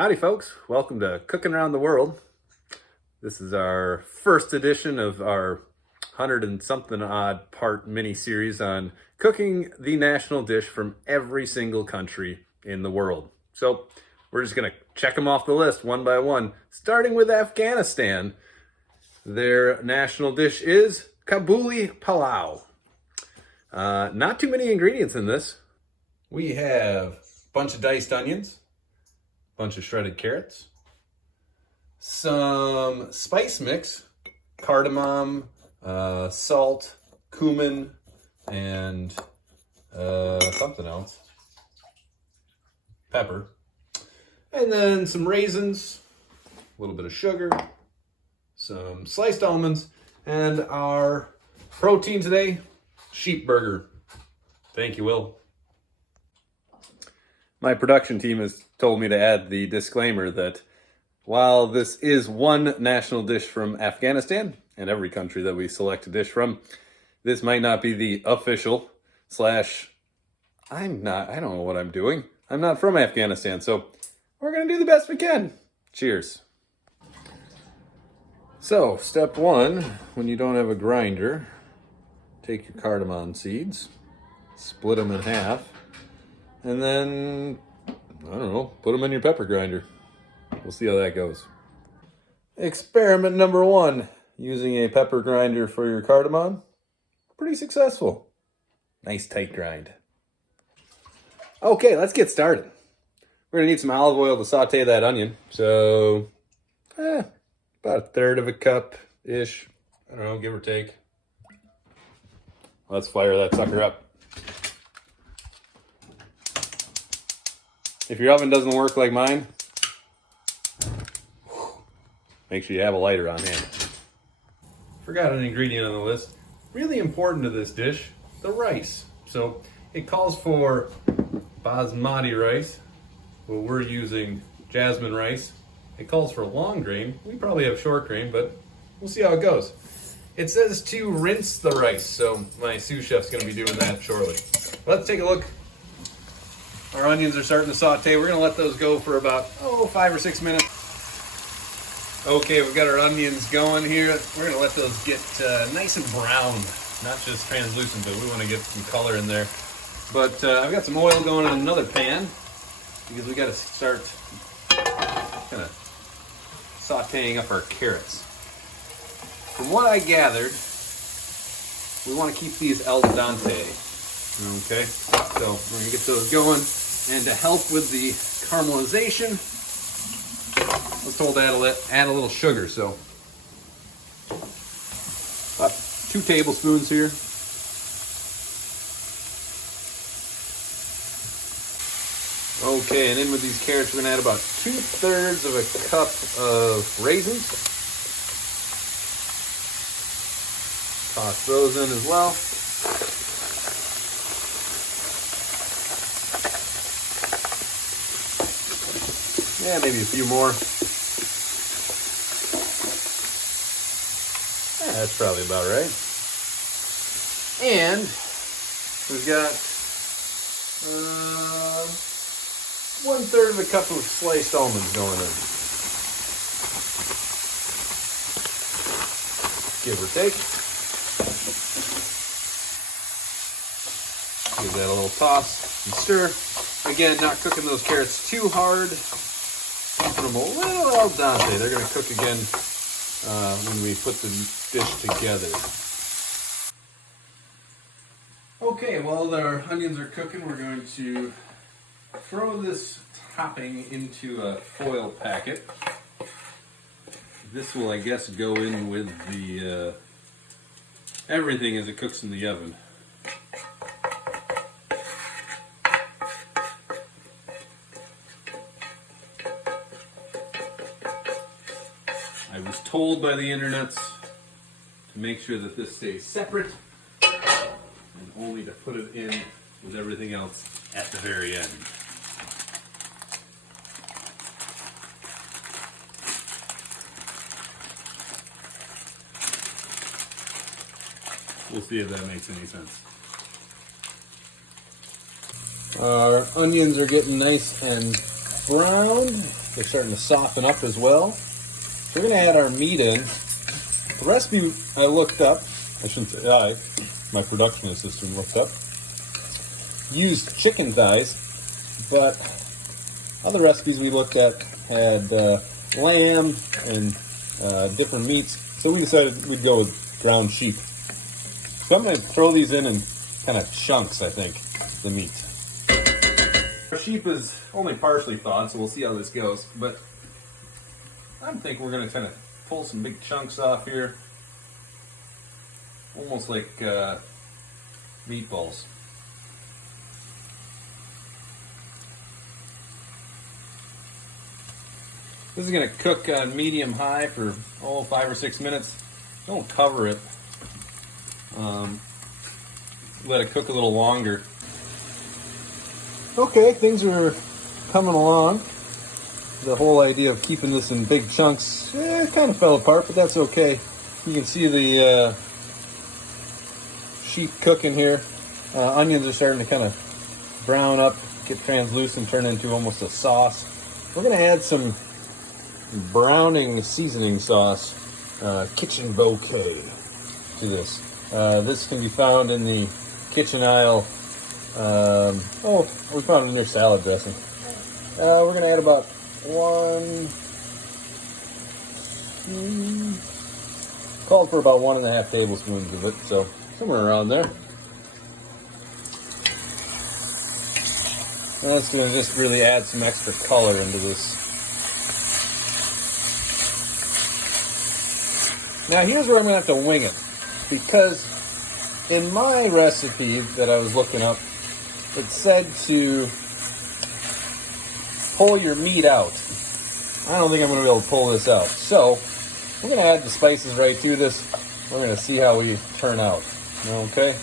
Howdy folks, welcome to Cooking Around the World. This is our first edition of our 100 and something odd part mini series on cooking the national dish from every single country in the world. So we're just gonna check them off the list one by one, starting with Afghanistan. Their national dish is Kabuli Palau. Not too many ingredients in this. We have a bunch of diced onions, bunch of shredded carrots, some spice mix, cardamom, salt, cumin, and something else, pepper, and then some raisins, a little bit of sugar, some sliced almonds, and our protein today, sheep burger. Thank you, Will. My production team has told me to add the disclaimer that while this is one national dish from Afghanistan, and every country that we select a dish from, this might not be the official / I don't know what I'm doing. I'm not from Afghanistan, so we're gonna do the best we can. Cheers. So, step one, when you don't have a grinder, take your cardamom seeds, split them in half, and then, I don't know, put them in your pepper grinder. We'll see how that goes. Experiment number one, using a pepper grinder for your cardamom. Pretty successful. Nice tight grind. Okay, let's get started. We're gonna need some olive oil to saute that onion. So, about a third of a cup-ish. I don't know, give or take. Let's fire that sucker up. If your oven doesn't work like mine, make sure you have a lighter on hand. Forgot an ingredient on the list. Really important to this dish, the rice. So it calls for basmati rice. Well, we're using jasmine rice. It calls for long grain. We probably have short grain, but we'll see how it goes. It says to rinse the rice, so my sous chef's gonna be doing that shortly. Let's take a look. Our onions are starting to saute. We're gonna let those go for about, 5 or 6 minutes. Okay, we've got our onions going here. We're gonna let those get nice and brown, not just translucent, but we wanna get some color in there. But I've got some oil going in another pan because we gotta start kind of sauteing up our carrots. From what I gathered, we wanna keep these al dente. Okay, so we're gonna get those going, and to help with the caramelization, I was told to add a little sugar, so about 2 tablespoons here. Okay, and in with these carrots, we're gonna add about 2/3 of a cup of raisins. Toss those in as well. Yeah, maybe a few more. Yeah, that's probably about right. And we've got 1/3 of a cup of sliced almonds going in. Give or take. Give that a little toss and stir. Again, not cooking those carrots too hard. Keeping them a little al dente. They're going to cook again when we put the dish together. Okay, while our onions are cooking, we're going to throw this topping into a foil packet. This will, I guess, go in with the everything as it cooks in the oven. I was told by the internets to make sure that this stays separate and only to put it in with everything else at the very end. We'll see if that makes any sense. Our onions are getting nice and browned. They're starting to soften up as well. So we're going to add our meat in. The recipe I looked up, I shouldn't say I, my production assistant looked up, used chicken thighs, but other recipes we looked at had lamb and different meats, so we decided we'd go with ground sheep. So I'm going to throw these in kind of chunks, I think, the meat. Our sheep is only partially thawed, so we'll see how this goes, but I think we're going to kind of pull some big chunks off here, almost like meatballs. This is going to cook on medium-high for 5 or 6 minutes. Don't cover it. Let it cook a little longer. Okay, things are coming along. The whole idea of keeping this in big chunks kind of fell apart, but that's okay. You can see the sheep cooking here. Onions are starting to kind of brown up, get translucent, turn into almost a sauce. We're going to add some browning seasoning sauce, kitchen bouquet, to this. This can be found in the kitchen aisle. We found it in their salad dressing. We're going to add about 1, 2, called for about 1.5 tablespoons of it, so somewhere around there. And that's going to just really add some extra color into this. Now here's where I'm going to have to wing it, because in my recipe that I was looking up, it said to pull your meat out. I don't think I'm going to be able to pull this out. So we're going to add the spices right to this. We're going to see how we turn out. Okay?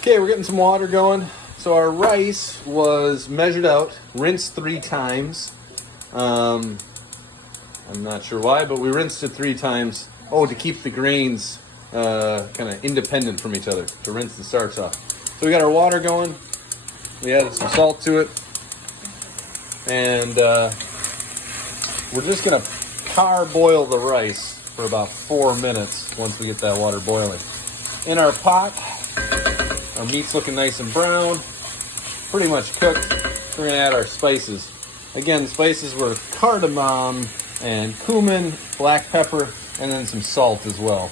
Okay, we're getting some water going. So our rice was measured out, rinsed 3 times. I'm not sure why, but we rinsed it 3 times. To keep the grains kind of independent from each other, to rinse the starch off. So we got our water going. We added some salt to it. And we're just going to parboil the rice for about 4 minutes once we get that water boiling. In our pot, our meat's looking nice and brown, pretty much cooked. We're going to add our spices. Again, the spices were cardamom and cumin, black pepper, and then some salt as well.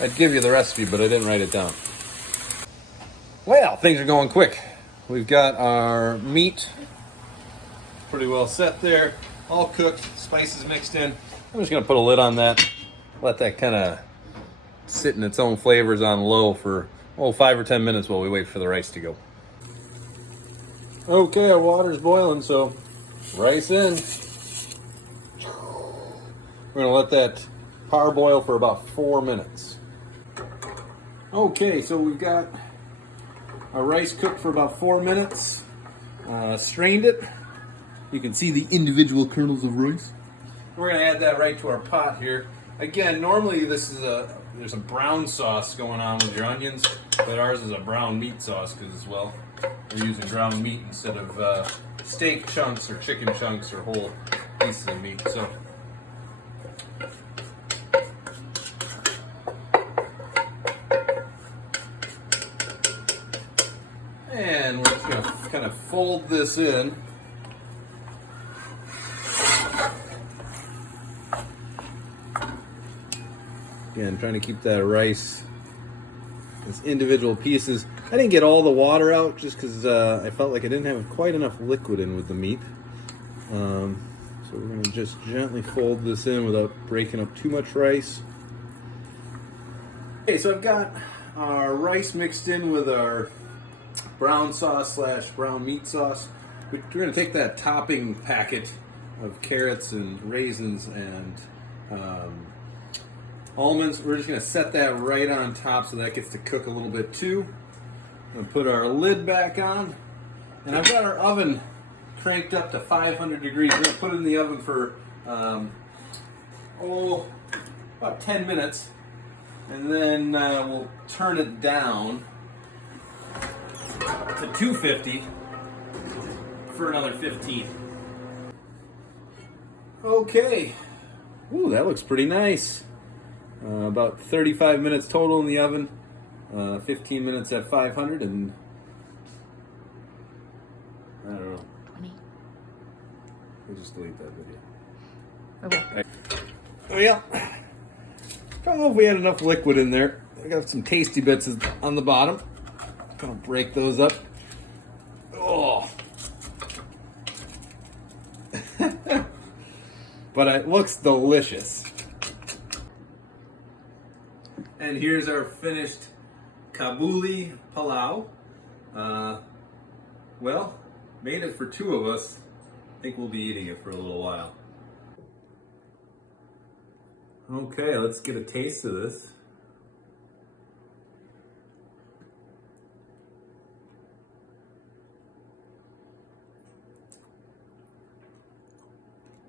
I'd give you the recipe, but I didn't write it down. Well, things are going quick. We've got our meat pretty well set there, all cooked, spices mixed in. I'm just going to put a lid on that, let that kind of sit in its own flavors on low for 5 or 10 minutes while we wait for the rice to go. Okay, our water's boiling, so rice in. We're going to let that parboil for about 4 minutes. Okay, so we've got our rice cooked for about 4 minutes. Strained it. You can see the individual kernels of rice. We're going to add that right to our pot here. Again, normally this is there's a brown sauce going on with your onions, but ours is a brown meat sauce because, well, we're using ground meat instead of steak chunks or chicken chunks or whole pieces of meat. So and we're just going to kind of fold this in. Again, trying to keep that rice as individual pieces. I didn't get all the water out just because I felt like I didn't have quite enough liquid in with the meat. So we're going to just gently fold this in without breaking up too much rice. Okay, so I've got our rice mixed in with our brown sauce / brown meat sauce. We're going to take that topping packet of carrots and raisins and almonds. We're just going to set that right on top so that gets to cook a little bit too. I'm going to put our lid back on. And I've got our oven cranked up to 500 degrees. We're going to put it in the oven for about 10 minutes. And then we'll turn it down to 250 for another 15. Okay. Ooh, that looks pretty nice. About 35 minutes total in the oven. 15 minutes at 500 and I don't know. 20. We'll just delete that video. Okay. Oh yeah. Don't know if we had enough liquid in there. I got some tasty bits on the bottom. Gonna break those up. Oh. But it looks delicious. And here's our finished Kabuli Palau. Well, made it for two of us. I think we'll be eating it for a little while. Okay, let's get a taste of this.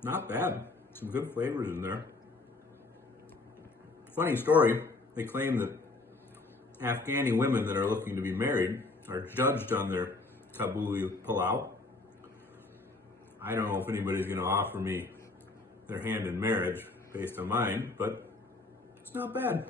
Not bad. Some good flavors in there. Funny story, they claim that Afghani women that are looking to be married are judged on their Kabuli Palau. I don't know if anybody's going to offer me their hand in marriage based on mine, but it's not bad.